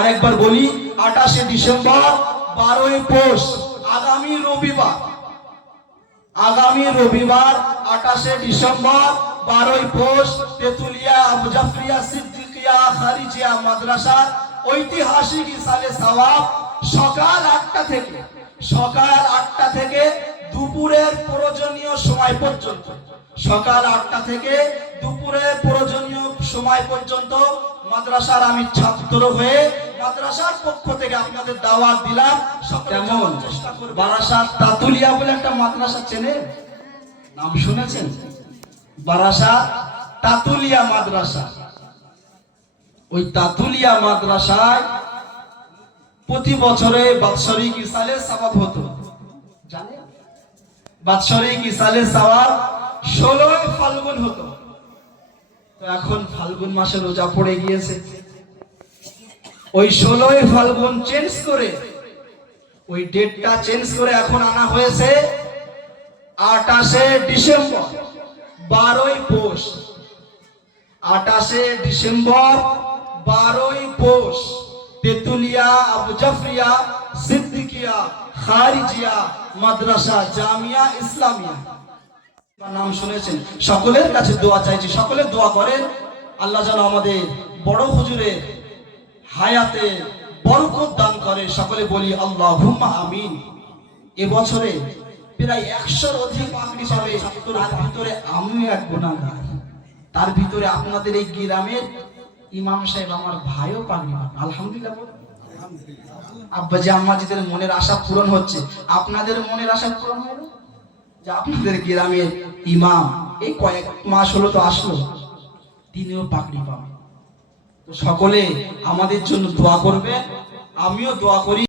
আরেকবার বলি, 28শে ডিসেম্বর, 12ই পৌষ, আগামী রবিবার 28শে ডিসেম্বর, 12ই পৌষ, তেতুলিয়া আবু জাফরিয়া সিদ্দিকিয়া খারিজিয়া মাদ্রাসার ঐতিহাসিক ইসালে সওয়াব সকাল 8টা থেকে দুপুরের প্রয়োজনীয় সময় পর্যন্ত, সকাল 8টা থেকে দুপুরের প্রয়োজনীয় সময় পর্যন্ত মাদ্রাসার আমি ছাত্র হয়ে মাদ্রাসার পক্ষ থেকে আপনাদের দাওয়াত দিলাম। কেমন চেষ্টা করব। বারাসাত তাতুলিয়া বলে একটা মাদ্রাসা চেনে, নাম শুনেছেন? বারাসাত তাতুলিয়া মাদ্রাসা। ওই তাতুলিয়া মাদ্রাসায় প্রতি বছরে বাৎসরিক ইসালে সওয়াব হতো, জানেন? বাৎসরিক ইসালে সওয়াব 16 ফাল্গুন হতো। তো এখন ফাল্গুন মাসে রোজা পড়ে গিয়েছে, ওই 16 ফাল্গুন চেঞ্জ করে, ওই ডেটটা চেঞ্জ করে এখন আনা হয়েছে 28শে ডিসেম্বর, 12ই পৌষ। 28শে ডিসেম্বর, 12ই পৌষ, তেতুলিয়া আবু জাফরিয়া সিদ্দিকিয়া খারিজিয়া মাদ্রাসা জামিয়া ইসলামিয়া, নাম শুনেছেন? সকলের কাছে দোয়া চাইছি, সকলে দোয়া করেন আল্লাহ যেন আমাদের বড় হুজুরের হায়াতে বরকত দান করে। সকলে বলি আল্লাহুম্মা আমিন। এবছরে প্রায় 100-র অধিক পাগড়ি পাবে, তার ভিতরে আমিও এক গুনাহগার, তার ভিতরে আপনাদের এই গ্রামের ইমাম সাহেব আমার ভাইও পাগড়ি পাবে। আলহামদুলিল্লাহ। আব্বাজি আম্মাজিদের মনের আশা পূরণ হচ্ছে, আপনাদের মনের আশা পূরণ হবে যে আপনাদের গ্রামের ইমাম এই কয়েক মাস হলো তো আসলো, তিনিও পাগড়ি পাবে। তো সকলে আমাদের জন্য দোয়া করবে, আমিও দোয়া করি।